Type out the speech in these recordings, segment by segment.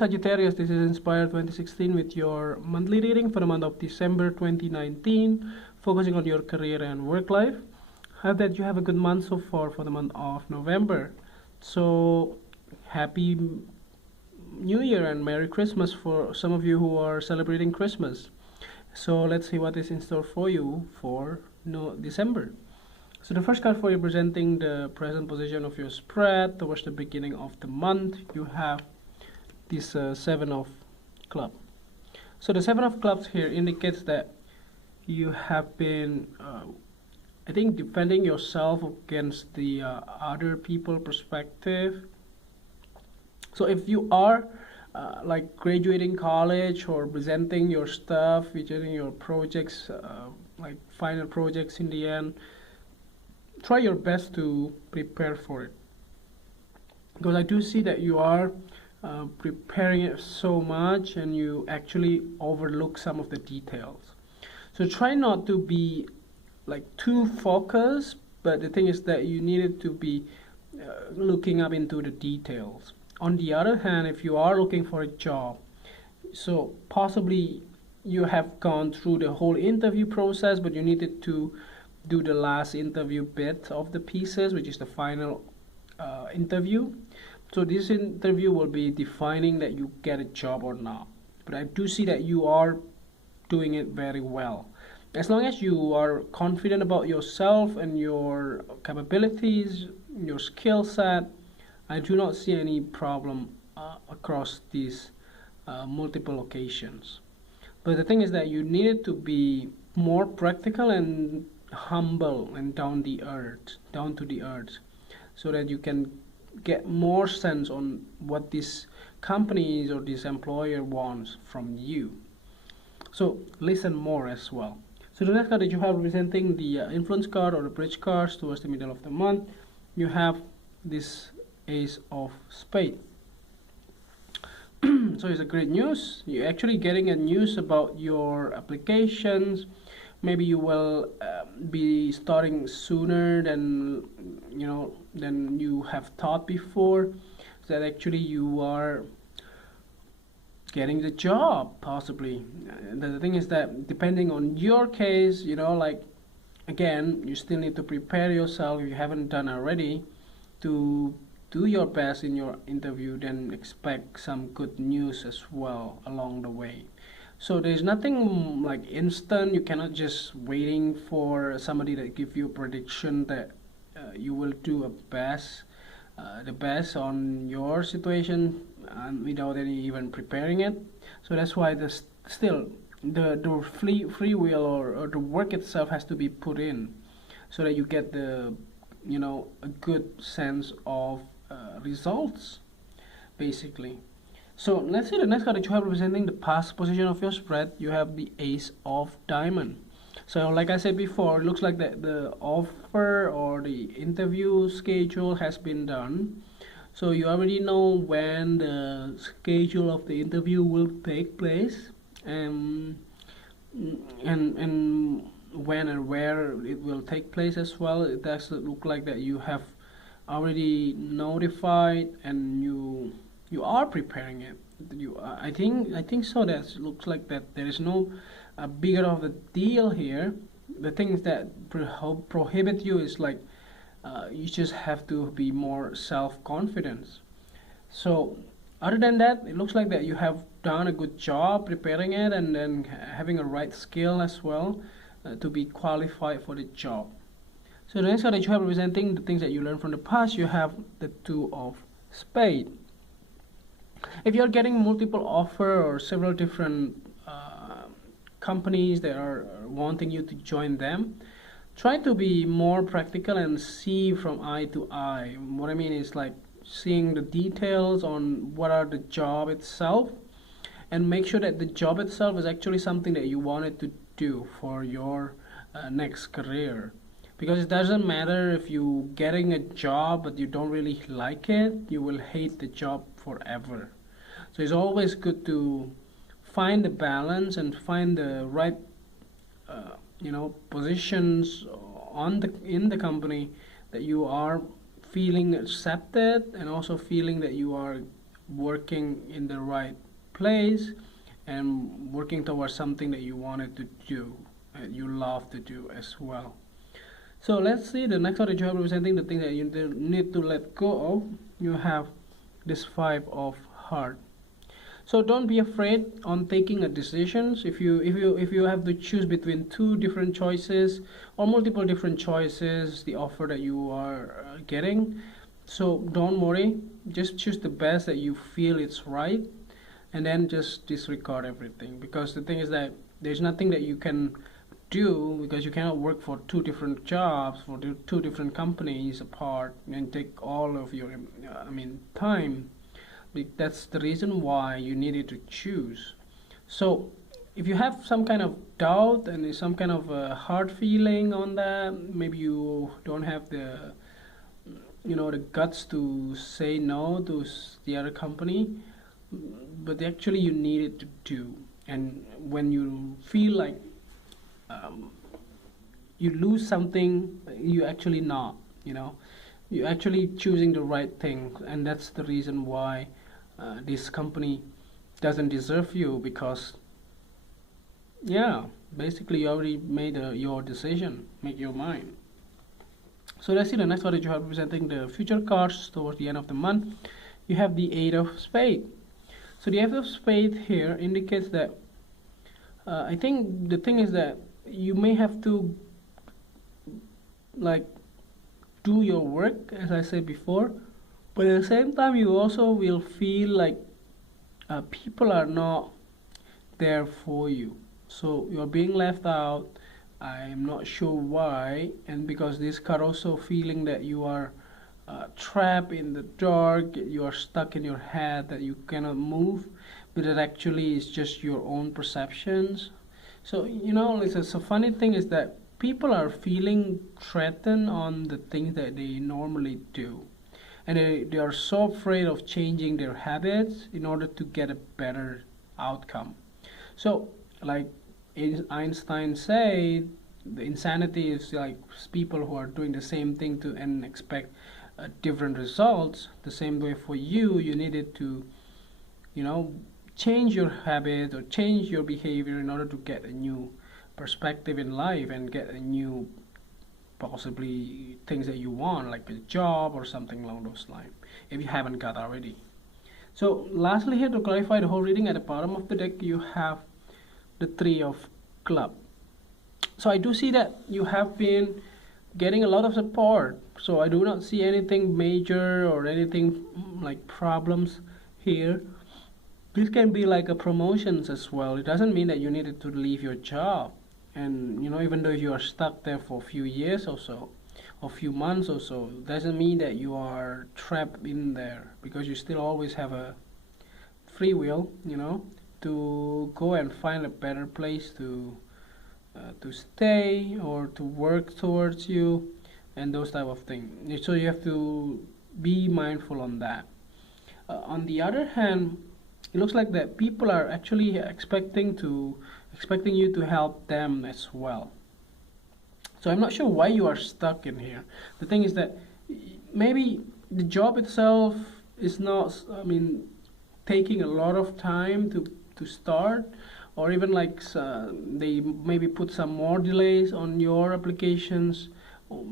Sagittarius, this is Inspire 2016 with your monthly reading for the month of December 2019, focusing on your career and work life. I hope that you have a good month so far for the month of November. So, happy New Year and Merry Christmas for some of you who are celebrating Christmas. So, let's see what is in store for you for December. So the first card for you presenting the present position of your spread towards the beginning of the month, you have this Seven of Clubs. So the Seven of Clubs here indicates that you have been, I think, defending yourself against the other people perspective. So if you are like graduating college or presenting your stuff, featuring your projects, like final projects in the end, try your best to prepare for it, because I do see that you are preparing it so much and you actually overlook some of the details. So try not to be like too focused, but the thing is that you needed to be looking up into the details. On the other hand, if you are looking for a job, so possibly you have gone through the whole interview process, but you needed to do the last interview bit of the pieces, which is the final interview. So this interview will be defining that you get a job or not. But I do see that you are doing it very well. As long as you are confident about yourself and your capabilities, your skill set, I do not see any problem across these multiple occasions. But the thing is that you needed to be more practical and humble and down to the earth, so that you can get more sense on what this company or this employer wants from you. So listen more as well. So the next card that you have representing the influence card or the bridge cards towards the middle of the month, you have this Ace of Spades. So it's a great news. You're actually getting a news about your applications. Maybe you will be starting sooner than you have thought before. So that actually you are getting the job possibly. The thing is that depending on your case, like again, you still need to prepare yourself if you haven't done already to do your best in your interview. Then expect some good news as well along the way. So there's nothing like instant. You cannot just waiting for somebody to give you a prediction that you will do the best on your situation without any even preparing it. So that's why the free will or the work itself has to be put in, so that you get a good sense of results, basically. So let's see the next card that you have representing the past position of your spread. You have the Ace of Diamond. So like I said before, it looks like that the offer or the interview schedule has been done. So you already know when the schedule of the interview will take place, and when and where it will take place as well. It does look like that you have already notified and you are preparing it. I think so. That looks like that there is no bigger of a deal here. The things that prohibit you is like you just have to be more self-confident. So other than that, it looks like that you have done a good job preparing it and then having a right skill as well to be qualified for the job. So the next card that you have representing the things that you learned from the past, you have the Two of Spades. If you're getting multiple offer or several different companies that are wanting you to join them, try to be more practical and see from eye to eye. What I mean is like seeing the details on what are the job itself, and make sure that the job itself is actually something that you wanted to do for your next career. Because it doesn't matter if you getting a job but you don't really like it, you will hate the job forever. So it's always good to find the balance and find the right positions in the company that you are feeling accepted and also feeling that you are working in the right place and working towards something that you wanted to do and you love to do as well. So let's see the next one that you have representing the things that you need to let go of. You have this Five of Hearts. So don't be afraid on taking a decisions. If you have to choose between two different choices or multiple different choices, the offer that you are getting, so don't worry. Just choose the best that you feel it's right, and then just disregard everything. Because the thing is that there's nothing that you can do, because you cannot work for two different jobs for two different companies apart and take all of your time. That's the reason why you needed to choose. So if you have some kind of doubt and some kind of hard feeling on that, maybe you don't have the the guts to say no to the other company, but actually you needed to do. And when you feel like you lose something, you actually not, you're actually choosing the right thing, and that's the reason why this company doesn't deserve you, because basically you already made your decision, make your mind. So let's see the next one that you have representing the future cards towards the end of the month. You have the Eight of Spades. So the Eight of Spades here indicates that I think the thing is that you may have to do your work, as I said before, but at the same time you also will feel like people are not there for you, so you're being left out. I'm not sure why, and because this card also feeling that you are trapped in the dark, you are stuck in your head, that you cannot move, but it actually is just your own perceptions. So it's a funny thing is that people are feeling threatened on the things that they normally do, and they are so afraid of changing their habits in order to get a better outcome. So like Einstein said, the insanity is like people who are doing the same thing and expect different results. The same way for you needed to change your habit or change your behavior in order to get a new perspective in life and get a new possibly things that you want, like a job or something along those lines, if you haven't got already. So lastly, here to clarify the whole reading, at the bottom of the deck you have the Three of Clubs. So I do see that you have been getting a lot of support, so I do not see anything major or anything like problems here. This can be like a promotions as well. It doesn't mean that you needed to leave your job, and even though you are stuck there for a few years or so, or few months or so, doesn't mean that you are trapped in there, because you still always have a free will, to go and find a better place to stay or to work towards you, and those type of things. So you have to be mindful on that. On the other hand, it looks like that people are actually expecting you to help them as well. So I'm not sure why you are stuck in here. The thing is that maybe the job itself is not, taking a lot of time to start, or even like they maybe put some more delays on your applications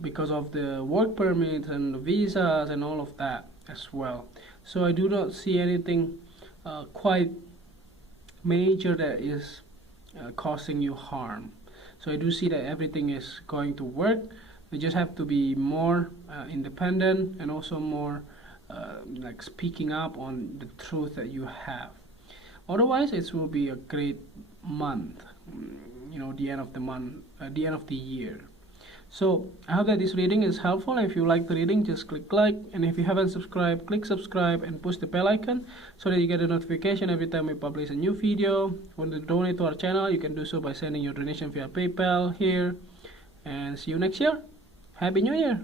because of the work permits and the visas and all of that as well. So I do not see anything quite major that is causing you harm. So I do see that everything is going to work. You just have to be more independent, and also more like speaking up on the truth that you have. Otherwise, it will be a great month, the end of the month, the end of the year. So I hope that this reading is helpful. If you like the reading, just click like, and if you haven't subscribed, click subscribe and push the bell icon so that you get a notification every time we publish a new video. If you want to donate to our channel, you can do so by sending your donation via PayPal here, and see you next year. Happy New Year!